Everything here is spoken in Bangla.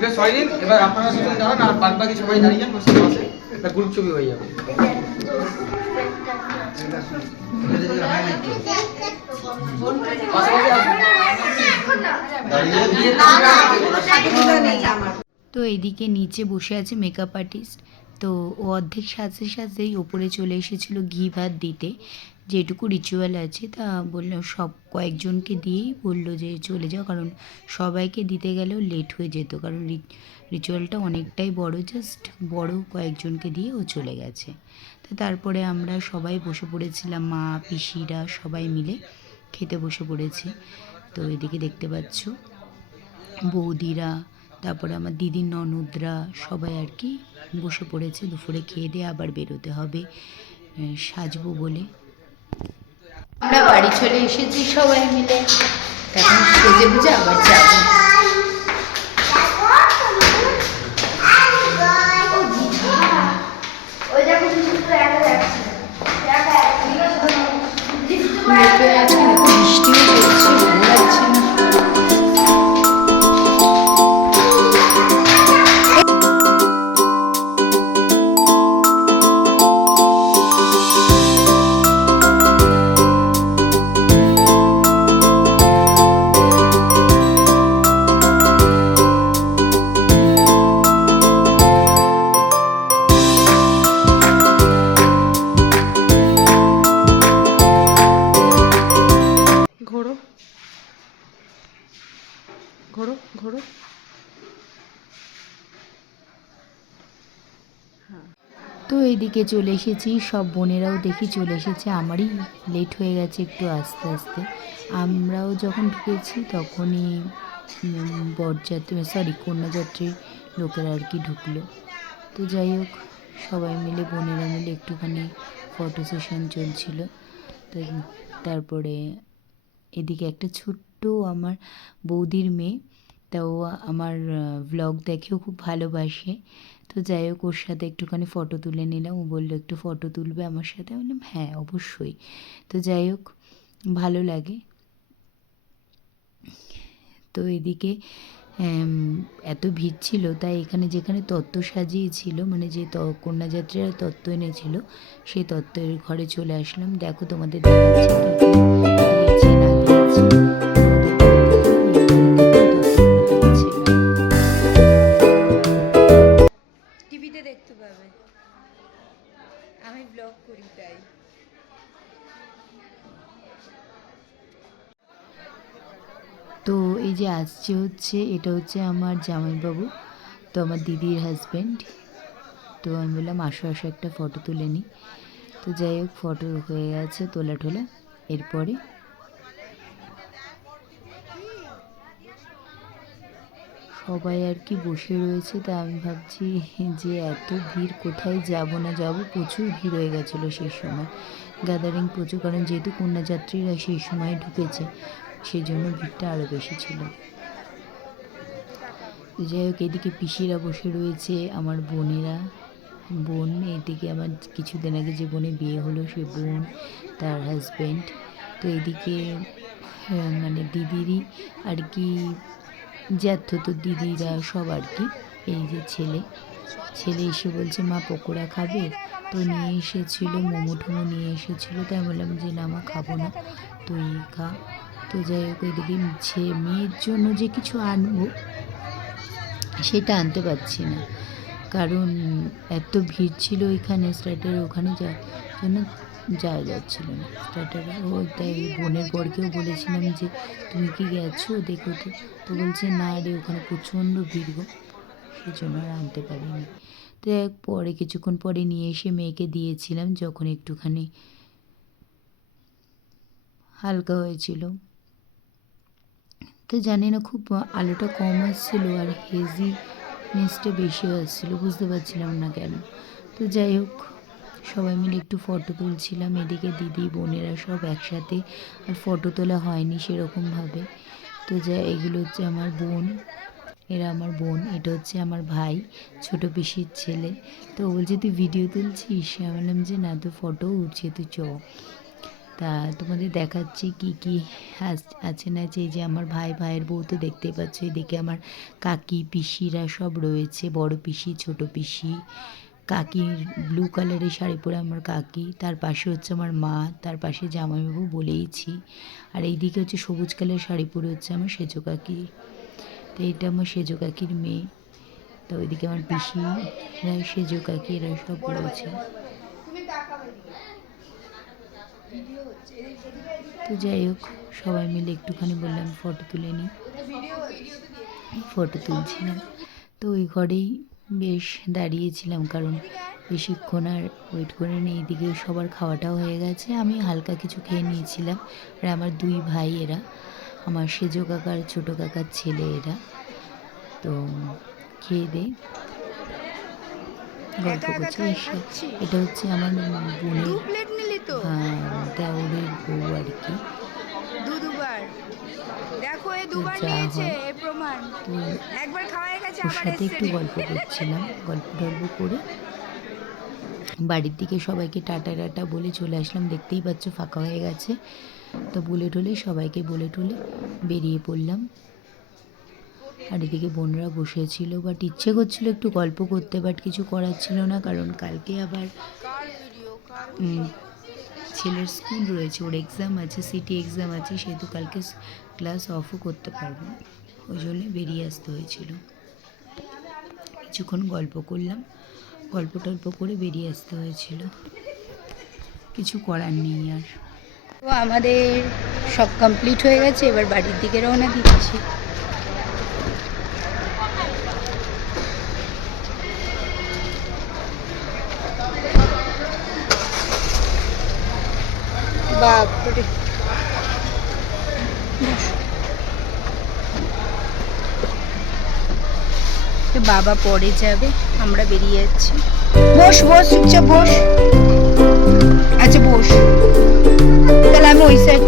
এটা সরি এবার আপনারা দুজন দাঁড়ান আর বাদ বাকি সবাই দাঁড়িয়ে যান বসে বসে একটা গ্রুপ ছবি হয়ে যাবে তো এদিকে নিচে বসে আছে মেকআপ আর্টিস্ট। তো ও অর্ধেক সাজতে সাজতেই ওপরে চলে এসেছিল ঘি ভাত দিতে, যেটুকু রিচুয়াল আছে তা বললো সব কয়েকজনকে দিয়েই বললো যে চলে যাও, কারণ সবাইকে দিতে গেলেও লেট হয়ে যেত, কারণ রিচুয়ালটা অনেকটাই বড়, জাস্ট বড় কয়েকজনকে দিয়ে ও চলে গেছে। তো তারপরে আমরা সবাই বসে পড়েছিলাম, মা পিসিরা সবাই মিলে খেতে বসে পড়েছি। তো এদিকে দেখতে পাচ্ছ বৌদিরা, তারপরে আমার দিদির ননদরা সবাই আর কি বসে পড়েছে। দুপুরে খেয়ে দিয়ে আবার বেরোতে হবে সাজবো বলে। আমরা বাড়ি চলে এসেছি সবাই মিলে, এখন সেজে বুঝে আবার যাবো। বৃষ্টিও পড়ছে, ভালো লাগছে না। ঘোরো ঘোরো। তো এইদিকে চলে এসেছি, সব বোনেরাও দেখি চলে এসেছে, আমারই লেট হয়ে গেছে একটু আস্তে আস্তে। আমরাও যখন ঢুকেছি তখনই বরযাত্রী সরি কন্যাযাত্রীর লোকেরা আর কি ঢুকলো। তো যাই হোক সবাই মিলে বোনেরা মিলে একটুখানি ফটো সেশন চলছিল। তো তারপরে এদিকে একটা ছোট্ট আমার বৌদির মেয়ে, তা ও আমার ভ্লগ দেখেও খুব ভালোবাসে। তো যাই হোক ওর সাথে একটুখানি ফটো তুলে নিলাম, ও বললো একটু ফটো তুলবে আমার সাথে, বললাম হ্যাঁ অবশ্যই। তো যাই হোক ভালো লাগে। তো এদিকে এত ভিড় ছিল, তাই এখানে যেখানে তত্ত্ব সাজিয়েছিল, মানে যে কন্যাযাত্রীরা তত্ত্ব এনেছিল সেই তত্ত্বের ঘরে চলে আসলাম। দেখো তোমাদের দেখাচ্ছি দিয়েছে না দিয়েছে। টিভিতে দেখতে পাবে, আমি ব্লগ করি তাই। তো এই যে আসছে হচ্ছে, এটা হচ্ছে আমার জামাইবাবু, তো আমার দিদির হাজব্যান্ড। তো আমি বললাম আসো আসো একটা ফটো তুলে নিই। তো যাই হোক ফটো হয়ে গেছে তোলা টোলা। এরপরে সবাই আর কি বসে রয়েছে, তা আমি ভাবছি যে এত ভিড় কোথায় যাব না যাব, প্রচুর ভিড় হয়ে গেছিলো সেই সময়, গ্যাদারিং প্রচুর, কারণ যেহেতু কন্যাযাত্রীরা সেই সময় ঢুকেছে সেই জন্য ভিড়টা আরও বেশি ছিল। যাই হোক এদিকে পিসিরা বসে রয়েছে, আমার বোনেরা, বোন এদিকে আমার কিছুদিন আগে যে বোনের বিয়ে হলো সে বোন, তার হাজব্যান্ড। তো এদিকে মানে দিদিরই আর কি জ্যাঠতো, তো দিদিরা সব আর কি। এই যে ছেলে এসে বলছে মা পকোড়া খাবে, তো নিয়ে এসেছিলো মোমো টোমো নিয়ে এসেছিলো, তাই বললাম যে না মা খাবো না তুই খা। তো যাই হোক ওইদিকে মেয়ের জন্য যে কিছু আনবো সেটা আনতে পারছি না, কারণ এত ভিড় ছিল ওইখানে স্টার্টারে, ওখানে জন্য যাওয়া যাচ্ছিল না স্টার্টারে। ও তাই বোনের বরকেও বলেছিলাম যে তুমি কি গেছো দেখো তো, তো বলছে না রে ওখানে প্রচণ্ড ভিড় গো, সেই জন্য আর আনতে পারিনি। তো পরে কিছুক্ষণ পরে নিয়ে এসে মেয়েকে দিয়েছিলাম যখন একটুখানি হালকা হয়েছিল। তো জানি না খুব আলোটা কম আসছিলো আর হেজিনেসটা বেশি আসছিলো, বুঝতে পারছিলাম না কেন। তো যাই হোক সবাই মিলে একটু ফটো তুলছিলাম, এদিকে দিদি বোনেরা সব একসাথে, আর ফটো তোলা হয়নি সেরকমভাবে। তো এগুলো হচ্ছে আমার বোন, এরা আমার বোন, এটা হচ্ছে আমার ভাই ছোট পিসির ছেলে। তো বলছে তুই ভিডিও তুলছিস, আমি বললাম যে না তো ফটোও উঠছে তুই চ। তা তোমাদের দেখাচ্ছি কি কি আছে না যে এই যে আমার ভাইয়ের বউ তো দেখতেই পাচ্ছ, এদিকে আমার কাকি পিসিরা সব রয়েছে, বড় পিসি ছোট পিসি, কাকির ব্লু কালারের শাড়ি পরে আমার কাকি, তার পাশে হচ্ছে আমার মা, তার পাশে জামাইবাবু বলেইছি, আর এইদিকে হচ্ছে সবুজ কালারের শাড়ি পরে হচ্ছে আমার সেজো কাকি। তো এইটা আমার সেজো কাকির মেয়ে। তো ওইদিকে আমার পিসিরা, সেজো কাকি, এরা সব রয়েছে। তো যাই হোক, সবাই মিলে একটুখানি বললাম ফটো তুলে নিই, ফটো তুলছিলাম। তো ওই ঘরেই বেশ দাঁড়িয়েছিলাম, কারণ বেশিক্ষণ আর ওয়েট করে নিই। এইদিকে সবার খাওয়াটাও হয়ে গেছে, আমি হালকা কিছু খেয়ে নিয়েছিলাম। আর আমার দুই ভাই, এরা আমার সেজো কাকার ছোটো কাকার ছেলে এরা। তো খেয়ে দে গল্প করছে। এটা হচ্ছে আমার বোনের দেওরের বউ আর কি। ওর সাথে একটু গল্প করছিলাম, গল্প করে বাড়ির দিকে সবাইকে টাটা টাটা বলে চলে আসলাম। দেখতেই পাচ্ছ ফাঁকা হয়ে গেছে। তো বলে টলে সবাইকে বলে টলে বেরিয়ে পড়লাম। আর এদিকে বোনরা বসেছিল, বাট ইচ্ছে করছিল একটু গল্প করতে, বাট কিছু করার ছিল না, কারণ কালকে আবার ছেলের স্কুল রয়েছে, ওর এক্সাম আছে, সিটি এক্সাম আছে, সেহেতু কালকে ক্লাস অফও করতে পারবো না, ওই জন্য বেরিয়ে আসতে হয়েছিল। কিছুক্ষণ গল্প করলাম, গল্প টল্প করে বেরিয়ে আসতে হয়েছিল, কিছু করার নেই আর। তো আমাদের সব কমপ্লিট হয়ে গেছে, এবার বাড়ির দিকে রওনা দিচ্ছি। বাপরে, বাবা পরে যাবে, আমরা বেরিয়ে যাচ্ছি। বস বস, চুপচাপ বস। আচ্ছা বস, তাহলে আমি ওই সাইড